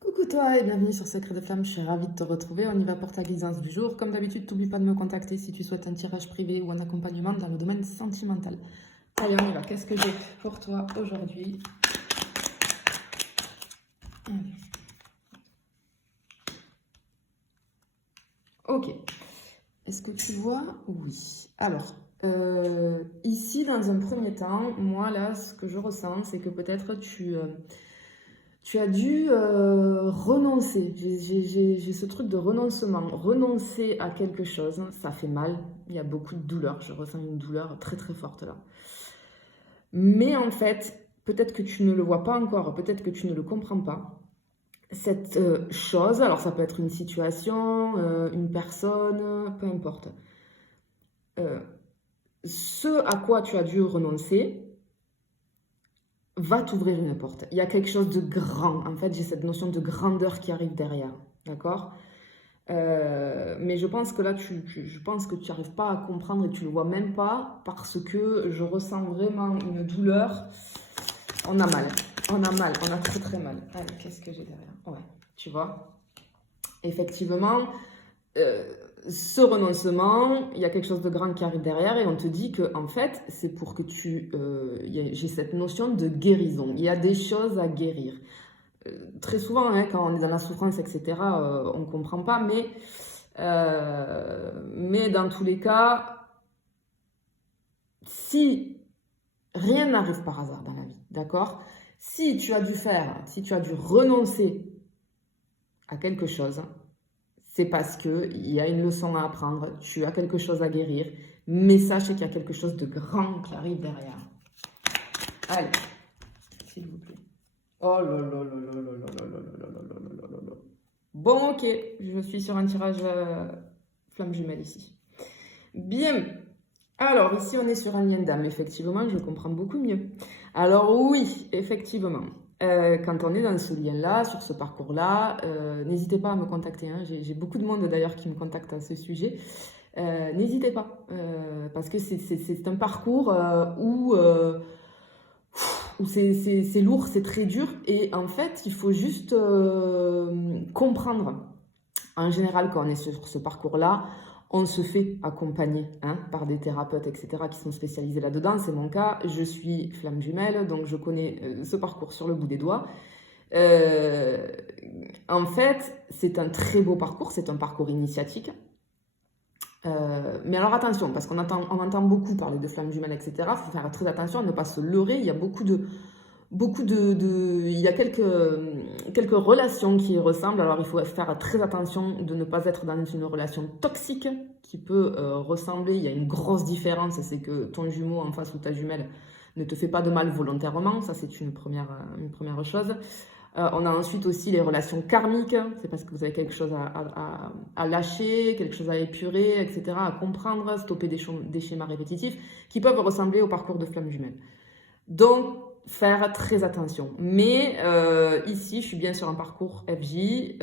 Coucou toi et bienvenue sur Secret de Flamme, je suis ravie de te retrouver. On y va pour ta guidance du jour. Comme d'habitude, n'oublie pas de me contacter si tu souhaites un tirage privé ou un accompagnement dans le domaine sentimental. Allez, on y va. Qu'est-ce que j'ai pour toi aujourd'hui? Ok. Est-ce que tu vois? Oui. Alors, ici, dans un premier temps, moi, là, ce que je ressens, c'est que peut-être tu as dû renoncer. J'ai ce truc de renoncement. Renoncer à quelque chose, ça fait mal. Il y a beaucoup de douleur. Je ressens une douleur très très forte là. Mais en fait, peut-être que tu ne le vois pas encore, peut-être que tu ne le comprends pas. Cette chose, alors ça peut être une situation, une personne, peu importe. Euh, Ce à quoi tu as dû renoncer va t'ouvrir une porte. Il y a quelque chose de grand. En fait, j'ai cette notion de grandeur qui arrive derrière. D'accord? Mais je pense que là, je pense que tu n'arrives pas à comprendre et tu le vois même pas parce que je ressens vraiment une douleur. On a mal. On a mal. On a très très mal. Allez, qu'est-ce que j'ai derrière? Ouais, tu vois? Effectivement, euh, ce renoncement, il y a quelque chose de grand qui arrive derrière et on te dit que en fait, c'est pour que j'ai cette notion de guérison. Il y a des choses à guérir. Très souvent, hein, quand on est dans la souffrance, etc., on ne comprend pas, mais dans tous les cas, si rien n'arrive par hasard dans la vie, d'accord? Si tu as dû renoncer à quelque chose, c'est parce qu'il y a une leçon à apprendre, tu as quelque chose à guérir, mais sache qu'il y a quelque chose de grand qui arrive derrière. Allez, s'il vous plaît. Oh là là là là là là là là là là là là là. Bon, ok, je suis sur un tirage flamme jumelle ici. Bien. Alors, ici, on est sur un lien d'âme. Effectivement, je comprends beaucoup mieux. Alors, oui, effectivement. Quand on est dans ce lien-là, sur ce parcours-là, n'hésitez pas à me contacter, hein. J'ai beaucoup de monde d'ailleurs qui me contacte à ce sujet. N'hésitez pas, parce que c'est un parcours où c'est lourd, c'est très dur. Et en fait, il faut juste comprendre. En général, quand on est sur ce parcours-là, on se fait accompagner, hein, par des thérapeutes, etc., qui sont spécialisés là-dedans. C'est mon cas. Je suis flamme jumelle, donc je connais ce parcours sur le bout des doigts. Euh, En fait, c'est un très beau parcours, c'est un parcours initiatique. Mais alors attention, parce on entend beaucoup parler de flamme jumelle, etc. Il faut faire très attention à ne pas se leurrer. Il y a il y a quelques relations qui y ressemblent. Alors il faut faire très attention de ne pas être dans une relation toxique qui peut ressembler. Il y a une grosse différence, c'est que ton jumeau en face ou ta jumelle ne te fait pas de mal volontairement. Ça, c'est une première chose. On a ensuite aussi les relations karmiques. C'est parce que vous avez quelque chose à lâcher, quelque chose à épurer, etc., à comprendre, stopper des schémas répétitifs qui peuvent ressembler au parcours de flamme jumelle. Donc, faire très attention. Mais ici, je suis bien sur un parcours FJ,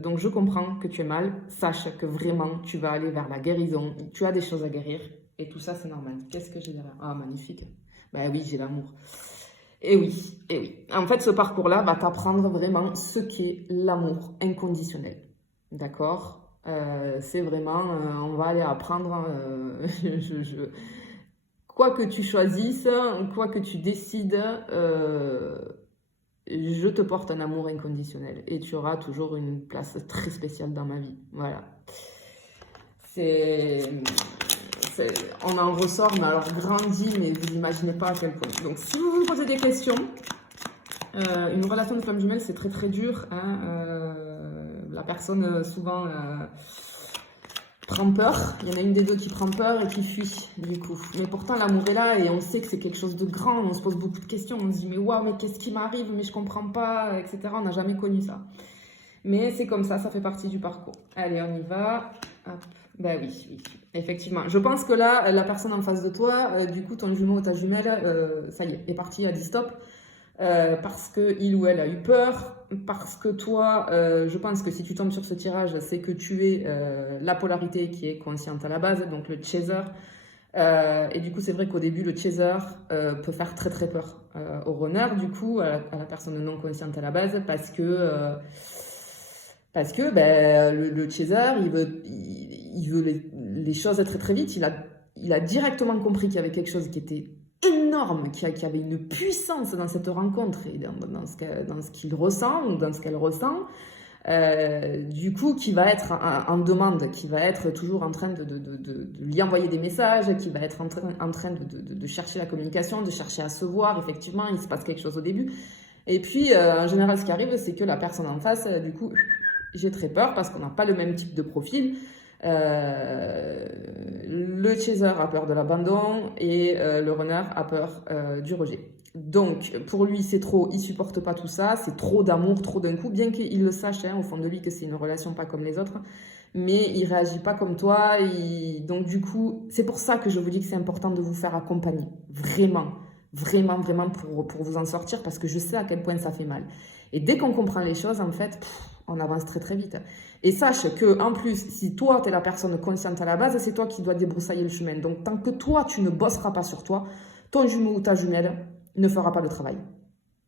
donc je comprends que tu es mal. Sache que vraiment, tu vas aller vers la guérison. Tu as des choses à guérir. Et tout ça, c'est normal. Qu'est-ce que j'ai derrière? Ah, magnifique. Ben oui, j'ai l'amour. Et oui, et oui. En fait, ce parcours-là va t'apprendre vraiment ce qu'est l'amour inconditionnel. D'accord? C'est vraiment, on va aller apprendre, quoi que tu choisisses, quoi que tu décides, je te porte un amour inconditionnel et tu auras toujours une place très spéciale dans ma vie. Voilà. C'est, on en ressort, mais alors grandi, mais vous n'imaginez pas à quel point. Donc, si vous vous posez des questions, une relation de flamme jumelle, c'est très très dur, hein. La personne, souvent, prend peur. Il y en a une des deux qui prend peur et qui fuit, du coup. Mais pourtant, l'amour est là et on sait que c'est quelque chose de grand. On se pose beaucoup de questions. On se dit, mais waouh, mais qu'est-ce qui m'arrive? Mais je comprends pas, etc. On n'a jamais connu ça. Mais c'est comme ça fait partie du parcours. Allez, on y va. Hop. Ben oui, oui, effectivement. Je pense que là, la personne en face de toi, du coup, ton jumeau ou ta jumelle, ça y est parti, a dit stop. Parce qu'il ou elle a eu peur, parce que toi, je pense que si tu tombes sur ce tirage, c'est que tu es la polarité qui est consciente à la base, donc le chaser. Et du coup, c'est vrai qu'au début, le chaser peut faire très très peur au runner, du coup, à la personne non consciente à la base, parce que ben, le chaser, il veut les choses très très vite. Il a directement compris qu'il y avait quelque chose qui était énorme, qui avait une puissance dans cette rencontre et dans ce qu'il ressent ou dans ce qu'elle ressent. Du coup, qui va être en demande, qui va être toujours en train de lui envoyer des messages, qui va être en train de chercher la communication, de chercher à se voir. Effectivement, il se passe quelque chose au début. Et puis, en général, ce qui arrive, c'est que la personne en face, du coup, j'ai très peur parce qu'on n'a pas le même type de profil. Le chaser a peur de l'abandon et le runner a peur du rejet. Donc, pour lui, c'est trop, il supporte pas tout ça, c'est trop d'amour, trop d'un coup, bien qu'il le sache au fond de lui que c'est une relation pas comme les autres, mais il réagit pas comme toi. Donc, du coup, c'est pour ça que je vous dis que c'est important de vous faire accompagner, vraiment, vraiment, vraiment pour vous en sortir, parce que je sais à quel point ça fait mal. Et dès qu'on comprend les choses, en fait, on avance très très vite. Et sache que en plus, si toi, tu es la personne consciente à la base, c'est toi qui dois débroussailler le chemin. Donc, tant que toi, tu ne bosseras pas sur toi, ton jumeau ou ta jumelle ne fera pas le travail,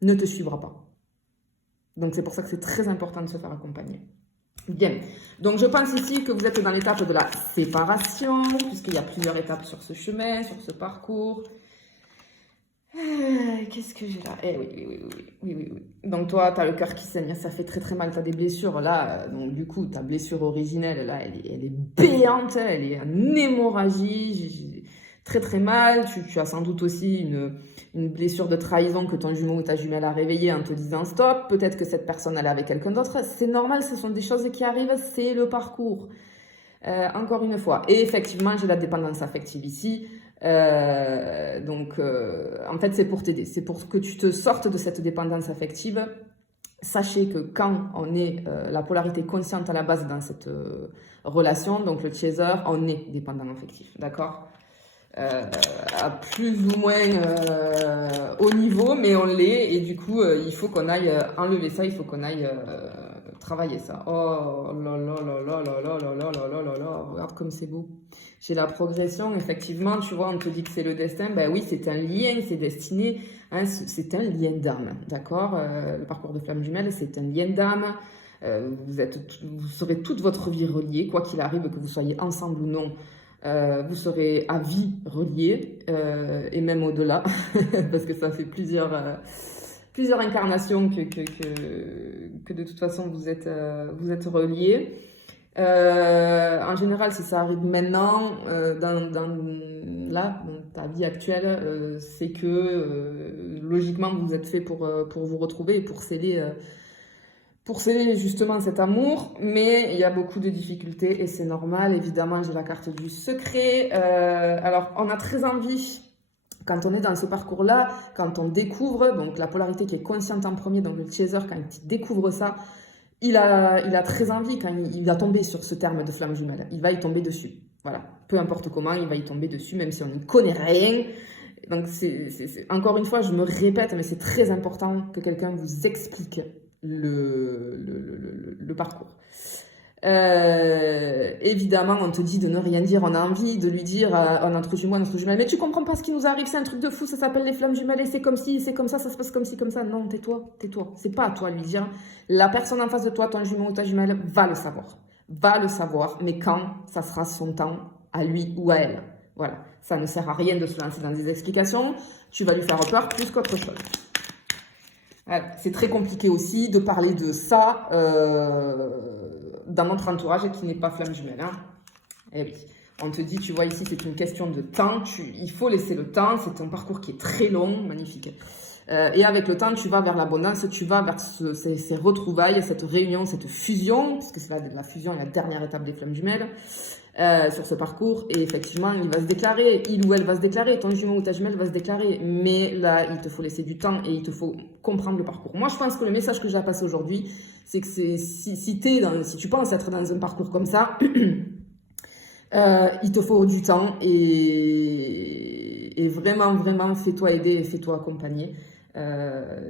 ne te suivra pas. Donc, c'est pour ça que c'est très important de se faire accompagner. Bien, donc je pense ici que vous êtes dans l'étape de la séparation, puisqu'il y a plusieurs étapes sur ce chemin, sur ce parcours. Qu'est-ce que j'ai là? Oui. Donc toi, tu as le cœur qui saigne, ça fait très très mal, tu as des blessures là. Donc du coup, ta blessure originelle, là, elle est béante, elle est en hémorragie, très très mal. Tu as sans doute aussi une blessure de trahison que ton jumeau ou ta jumelle a réveillée en te disant stop. Peut-être que cette personne, elle est avec quelqu'un d'autre. C'est normal, ce sont des choses qui arrivent, c'est le parcours. Encore une fois. Et effectivement, j'ai la dépendance affective ici. En fait, c'est pour t'aider. C'est pour que tu te sortes de cette dépendance affective. Sachez que quand on est la polarité consciente à la base dans cette relation, donc le chaser, on est dépendant affectif, d'accord? À plus ou moins haut niveau, mais on l'est. Et du coup, il faut qu'on aille enlever ça, il faut qu'on aille travailler ça. Oh là là là là là là là là là là là, regarde comme c'est beau. J'ai la progression, effectivement, tu vois, on te dit que c'est le destin. Ben oui, c'est un lien, c'est destiné, hein, c'est un lien d'âme, d'accord? Le parcours de flamme jumelle, c'est un lien d'âme. Vous serez toute votre vie reliée, quoi qu'il arrive, que vous soyez ensemble ou non. Vous serez à vie reliés, et même au-delà, parce que ça fait plusieurs incarnations que de toute façon vous êtes reliés. En général, si ça arrive maintenant, dans ta vie actuelle, c'est que logiquement vous êtes fait pour vous retrouver et pour sceller justement cet amour, mais il y a beaucoup de difficultés et c'est normal. Évidemment, j'ai la carte du secret. Alors, on a très envie, quand on est dans ce parcours-là, quand on découvre, donc la polarité qui est consciente en premier, donc le chaser, quand il découvre ça, il a très envie, quand il va tomber sur ce terme de flamme jumelle, il va y tomber dessus. Voilà, peu importe comment, il va y tomber dessus, même si on n'y connaît rien. Donc, encore une fois, je me répète, mais c'est très important que quelqu'un vous explique le parcours. Évidemment, on te dit de ne rien dire, on a envie de lui dire à notre jumeau, à notre jumelle, mais tu comprends pas ce qui nous arrive, c'est un truc de fou, ça s'appelle les flammes jumelles et c'est comme si, c'est comme ça se passe comme ci, comme ça. Non, tais-toi, c'est pas à toi de lui dire. La personne en face de toi, ton jumeau ou ta jumelle, va le savoir, mais quand ça sera son temps, à lui ou à elle. Voilà, ça ne sert à rien de se lancer dans des explications, tu vas lui faire peur plus qu'autre chose. C'est très compliqué aussi de parler de ça dans notre entourage qui n'est pas flamme jumelle. Hein. Eh oui, on te dit, tu vois ici, c'est une question de temps. Il faut laisser le temps. C'est un parcours qui est très long, magnifique. Et avec le temps, tu vas vers l'abondance, tu vas vers ces retrouvailles, cette réunion, cette fusion, parce que c'est la fusion est la dernière étape des flammes jumelles. Sur ce parcours, et effectivement il va se déclarer, il ou elle va se déclarer, ton jumeau ou ta jumelle va se déclarer, mais là il te faut laisser du temps et il te faut comprendre le parcours. Moi je pense que le message que j'ai à passer aujourd'hui, c'est que si tu penses être dans un parcours comme ça, il te faut du temps et vraiment fais-toi aider et fais-toi accompagner.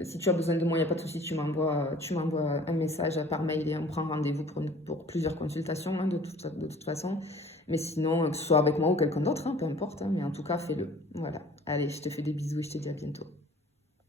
Si tu as besoin de moi, il n'y a pas de souci, tu m'envoies un message par mail et on prend rendez-vous pour plusieurs consultations, hein, de toute façon. Mais sinon, que ce soit avec moi ou quelqu'un d'autre, hein, peu importe, hein, mais en tout cas, fais-le. Voilà. Allez, je te fais des bisous et je te dis à bientôt.